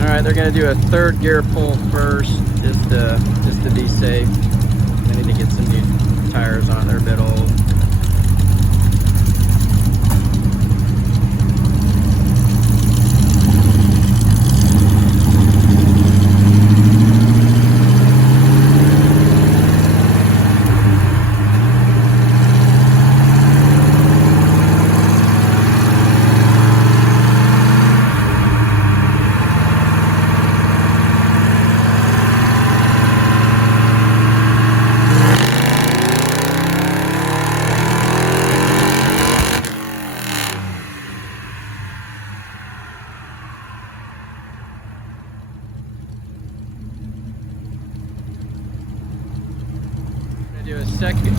All right, they're gonna do a third gear pull first, just to be safe. They need to get some new tires on. They're a bit old.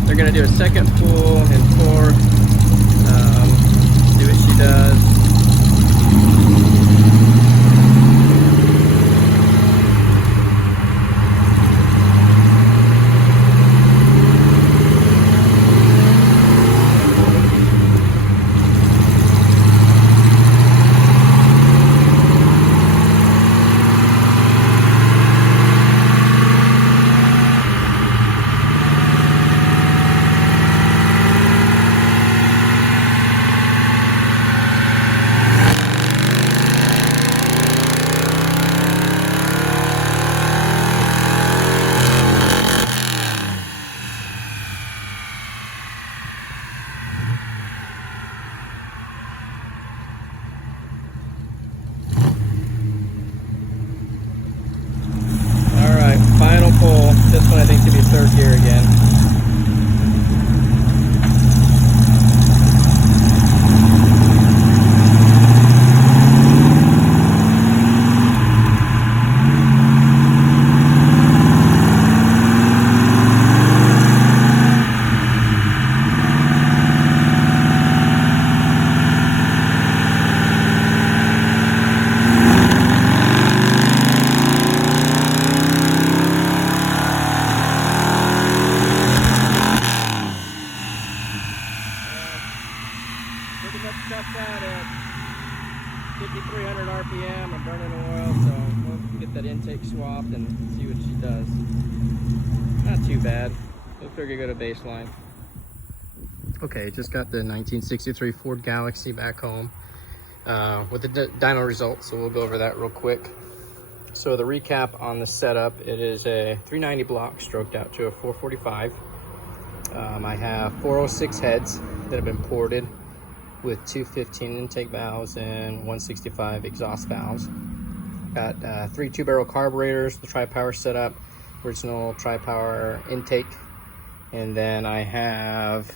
They're gonna do a second pull and fourth. See what she does. Final pull. This one I think could be third gear again. Stuffed out at 5,300 RPM and burning oil, so we'll get that intake swapped and see what she does. Not too bad. We'll figure go to baseline. Okay, just got the 1963 Ford Galaxie back home with the dyno results, so we'll go over that real quick. So the recap on the setup, it is a 390 block stroked out to a 445. I have 406 heads that have been ported with 215 intake valves and 165 exhaust valves. Got 3 2-barrel carburetors, the tri-power setup, original tri-power intake, and then I have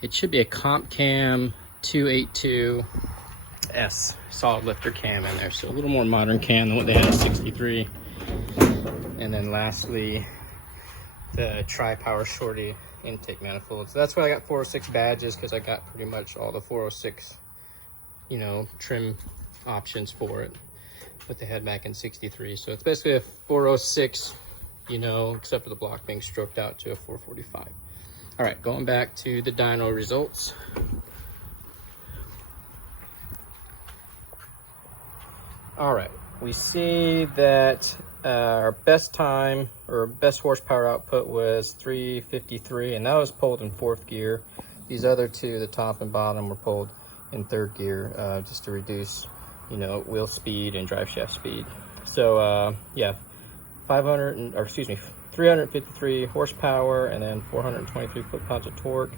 it should be a comp cam 282S solid lifter cam in there, so a little more modern cam than what they had at 63. And then lastly, the tri-power shorty intake manifold. So that's why I got 406 badges, because I got pretty much all the 406, you know, trim options for it, what they had back in 63. So it's basically a 406, you know, except for the block being stroked out to a 445. All right, going back to the dyno results. All right, we see that our best time or best horsepower output was 353, and that was pulled in 4th gear. These other two, the top and bottom, were pulled in 3rd gear, just to reduce, you know, wheel speed and drive shaft speed. So yeah, 353 horsepower and then 423 foot-pounds of torque.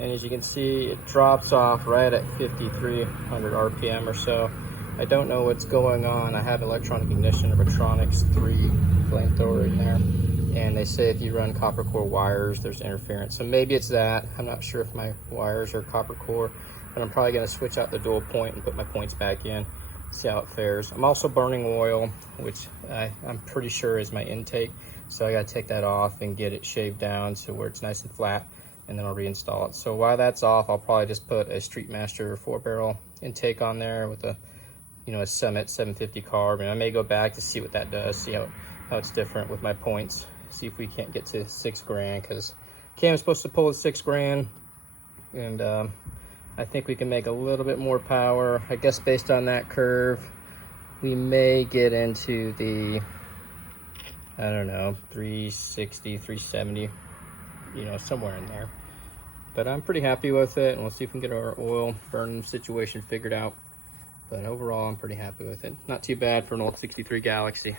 And as you can see, it drops off right at 5,300 RPM or so. I don't know what's going on. I have electronic ignition, a Petronix 3 flamethrower in there, and they say if you run copper core wires, there's interference. So maybe it's that. I'm not sure if my wires are copper core, but I'm probably going to switch out the dual point and put my points back in, see how it fares. I'm also burning oil, which I'm pretty sure is my intake, so I got to take that off and get it shaved down so where it's nice and flat, and then I'll reinstall it. So while that's off, I'll probably just put a Streetmaster 4-barrel intake on there with a, you know, a Summit 750 carb, and I may go back to see what that does, see how it's different with my points, see if we can't get to 6 grand, because Cam's supposed to pull at 6 grand, and I think we can make a little bit more power, I guess, based on that curve. we may get into the, I don't know, 360, 370, you know, somewhere in there. But I'm pretty happy with it, and we'll see if we can get our oil burn situation figured out. But overall, I'm pretty happy with it. Not too bad for an old 63 Galaxie.